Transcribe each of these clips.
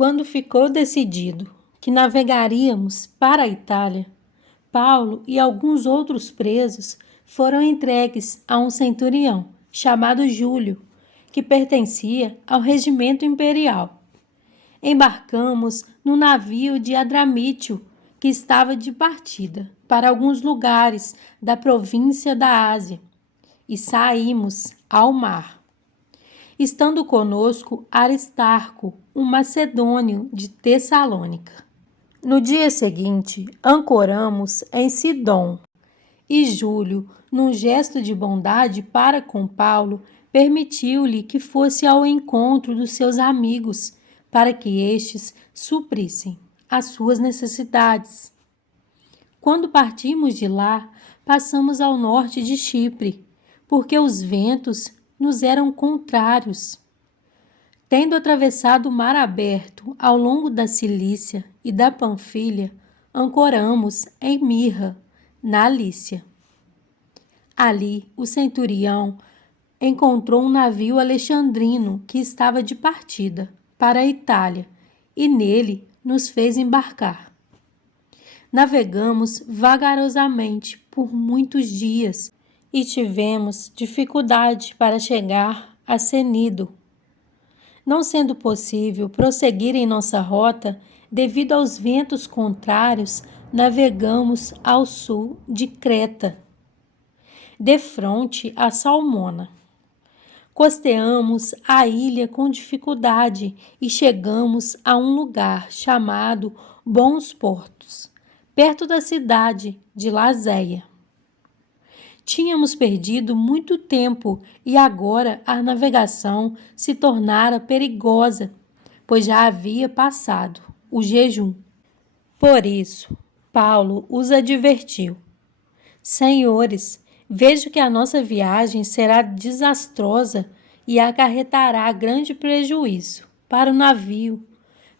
Quando ficou decidido que navegaríamos para a Itália, Paulo e alguns outros presos foram entregues a um centurião chamado Júlio, que pertencia ao regimento imperial. Embarcamos no navio de Adramítio, que estava de partida para alguns lugares da província da Ásia, e saímos ao mar. Estando conosco Aristarco, um macedônio de Tessalônica. No dia seguinte, ancoramos em Sidom, e Júlio, num gesto de bondade para com Paulo, permitiu-lhe que fosse ao encontro dos seus amigos, para que estes suprissem as suas necessidades. Quando partimos de lá, passamos ao norte de Chipre, porque os ventos nos eram contrários. Tendo atravessado o mar aberto ao longo da Cilícia e da Panfilha, ancoramos em Mirra, na Lícia. Ali, o centurião encontrou um navio alexandrino que estava de partida para a Itália e nele nos fez embarcar. Navegamos vagarosamente por muitos dias e tivemos dificuldade para chegar a Cenido. Não sendo possível prosseguir em nossa rota, devido aos ventos contrários, navegamos ao sul de Creta, defronte a Salmona. Costeamos a ilha com dificuldade e chegamos a um lugar chamado Bons Portos, perto da cidade de Lazéia. Tínhamos perdido muito tempo e agora a navegação se tornara perigosa, pois já havia passado o jejum. Por isso, Paulo os advertiu: Senhores, vejo que a nossa viagem será desastrosa e acarretará grande prejuízo para o navio,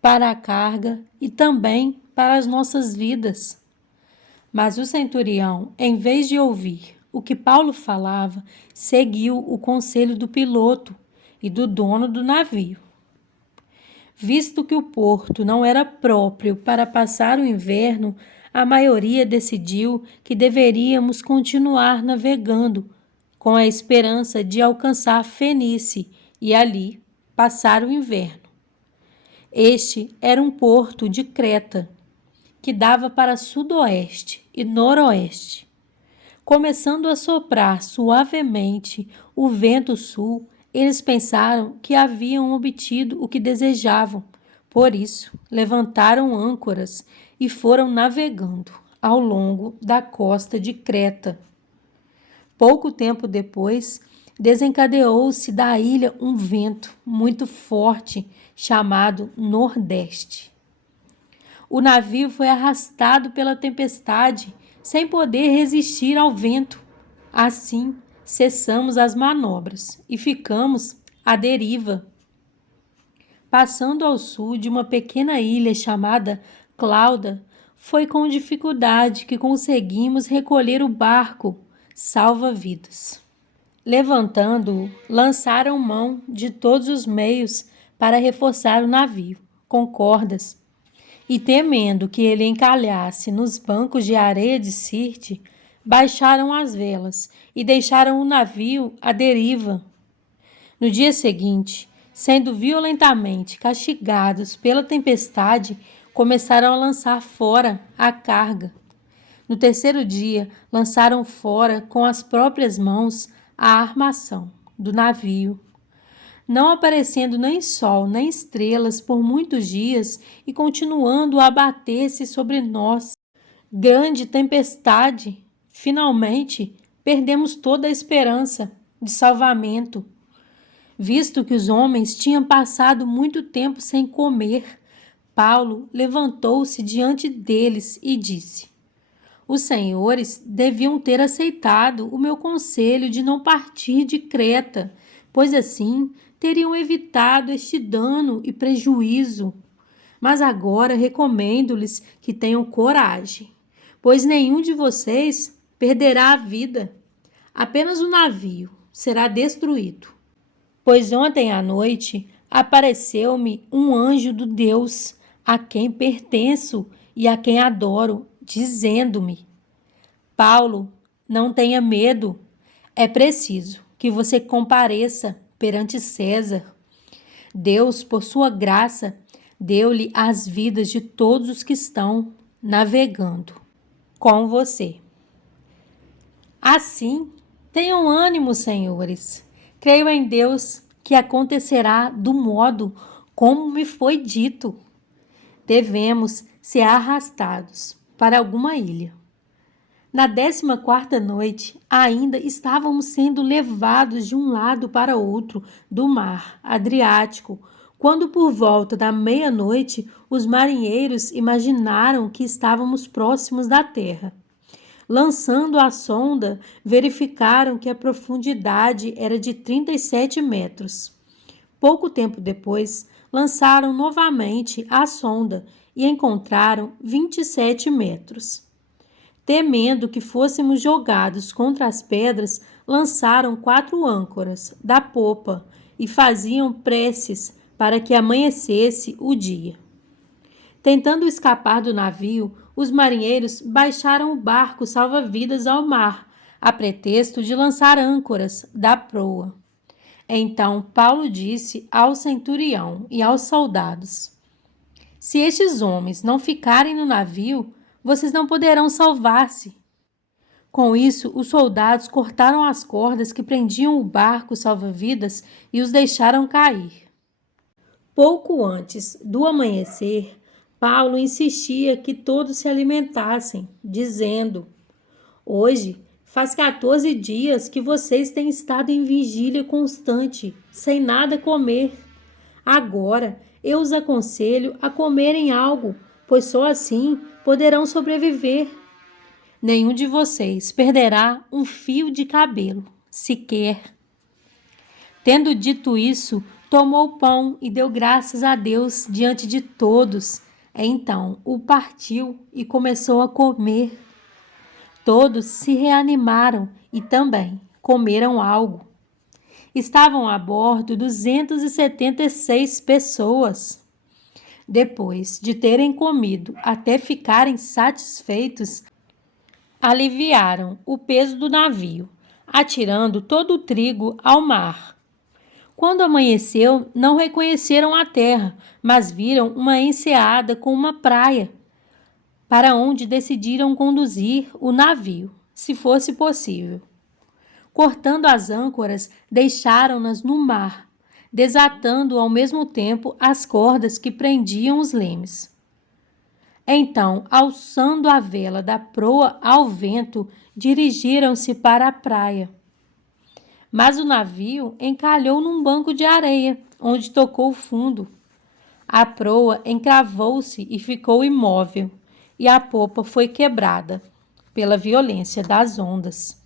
para a carga e também para as nossas vidas. Mas o centurião, em vez de ouvir o que Paulo falava, seguiu o conselho do piloto e do dono do navio. Visto que o porto não era próprio para passar o inverno, a maioria decidiu que deveríamos continuar navegando, com a esperança de alcançar Fenície e ali passar o inverno. Este era um porto de Creta, que dava para sudoeste e noroeste. Começando a soprar suavemente o vento sul, eles pensaram que haviam obtido o que desejavam. Por isso, levantaram âncoras e foram navegando ao longo da costa de Creta. Pouco tempo depois, desencadeou-se da ilha um vento muito forte chamado Nordeste. O navio foi arrastado pela tempestade sem poder resistir ao vento. Assim, cessamos as manobras e ficamos à deriva. Passando ao sul de uma pequena ilha chamada Clauda, foi com dificuldade que conseguimos recolher o barco salva-vidas. Levantando-o, lançaram mão de todos os meios para reforçar o navio, com cordas, e temendo que ele encalhasse nos bancos de areia de Sirte, baixaram as velas e deixaram o navio à deriva. No dia seguinte, sendo violentamente castigados pela tempestade, começaram a lançar fora a carga. No terceiro dia, lançaram fora com as próprias mãos a armação do navio. Não aparecendo nem sol nem estrelas por muitos dias e continuando a abater-se sobre nós grande tempestade, finalmente perdemos toda a esperança de salvamento. Visto que os homens tinham passado muito tempo sem comer, Paulo levantou-se diante deles e disse: Os senhores deviam ter aceitado o meu conselho de não partir de Creta, pois assim teriam evitado este dano e prejuízo. Mas agora recomendo-lhes que tenham coragem, pois nenhum de vocês perderá a vida. Apenas o navio será destruído. Pois ontem à noite apareceu-me um anjo do Deus a quem pertenço e a quem adoro, dizendo-me: Paulo, não tenha medo. É preciso que você compareça perante César. Deus, por sua graça, deu-lhe as vidas de todos os que estão navegando com você. Assim, tenham ânimo, senhores. Creio em Deus que acontecerá do modo como me foi dito. Devemos ser arrastados para alguma ilha. Na 14ª noite, ainda estávamos sendo levados de um lado para outro do mar Adriático, quando por volta da meia-noite os marinheiros imaginaram que estávamos próximos da terra. Lançando a sonda, verificaram que a profundidade era de 37 metros. Pouco tempo depois, lançaram novamente a sonda e encontraram 27 metros. Temendo que fôssemos jogados contra as pedras, lançaram 4 âncoras da popa e faziam preces para que amanhecesse o dia. Tentando escapar do navio, os marinheiros baixaram o barco salva-vidas ao mar, a pretexto de lançar âncoras da proa. Então Paulo disse ao centurião e aos soldados: Se estes homens não ficarem no navio, vocês não poderão salvar-se. Com isso, os soldados cortaram as cordas que prendiam o barco salva-vidas e os deixaram cair. Pouco antes do amanhecer, Paulo insistia que todos se alimentassem, dizendo: Hoje faz 14 dias que vocês têm estado em vigília constante, sem nada comer. Agora eu os aconselho a comerem algo, pois só assim poderão sobreviver. Nenhum de vocês perderá um fio de cabelo, sequer. Tendo dito isso, tomou o pão e deu graças a Deus diante de todos. Então o partiu e começou a comer. Todos se reanimaram e também comeram algo. Estavam a bordo 276 pessoas. Depois de terem comido até ficarem satisfeitos, aliviaram o peso do navio, atirando todo o trigo ao mar. Quando amanheceu, não reconheceram a terra, mas viram uma enseada com uma praia, para onde decidiram conduzir o navio, se fosse possível. Cortando as âncoras, deixaram-nas no mar, desatando ao mesmo tempo as cordas que prendiam os lemes. Então, alçando a vela da proa ao vento, dirigiram-se para a praia. Mas o navio encalhou num banco de areia, onde tocou o fundo. A proa encravou-se e ficou imóvel, e a popa foi quebrada pela violência das ondas.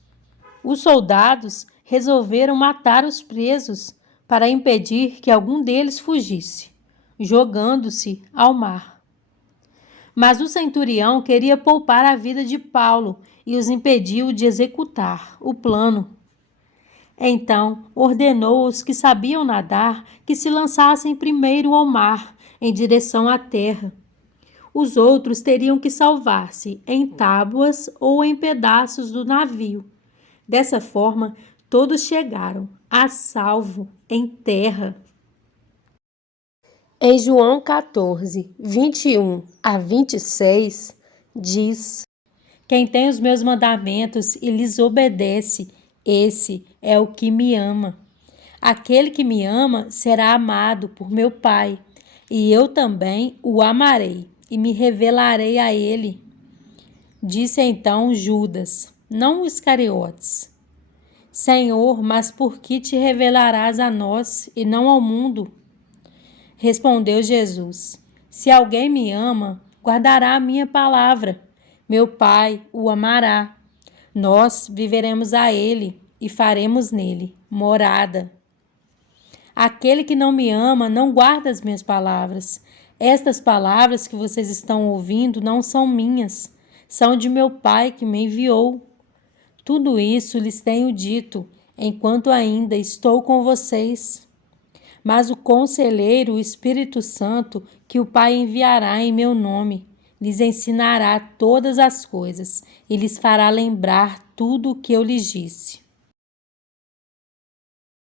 Os soldados resolveram matar os presos para impedir que algum deles fugisse, jogando-se ao mar. Mas o centurião queria poupar a vida de Paulo e os impediu de executar o plano. Então ordenou aos que sabiam nadar que se lançassem primeiro ao mar, em direção à terra. Os outros teriam que salvar-se em tábuas ou em pedaços do navio. Dessa forma, todos chegaram a salvo em terra. Em João 14, 21 a 26, diz: Quem tem os meus mandamentos e lhes obedece, esse é o que me ama. Aquele que me ama será amado por meu Pai, e eu também o amarei e me revelarei a ele. Disse então Judas, não Iscariotes: Senhor, mas por que te revelarás a nós e não ao mundo? Respondeu Jesus: Se alguém me ama, guardará a minha palavra. Meu Pai o amará. Nós viveremos a ele e faremos nele morada. Aquele que não me ama não guarda as minhas palavras. Estas palavras que vocês estão ouvindo não são minhas, são de meu Pai que me enviou. Tudo isso lhes tenho dito, enquanto ainda estou com vocês. Mas o Conselheiro, o Espírito Santo, que o Pai enviará em meu nome, lhes ensinará todas as coisas e lhes fará lembrar tudo o que eu lhes disse.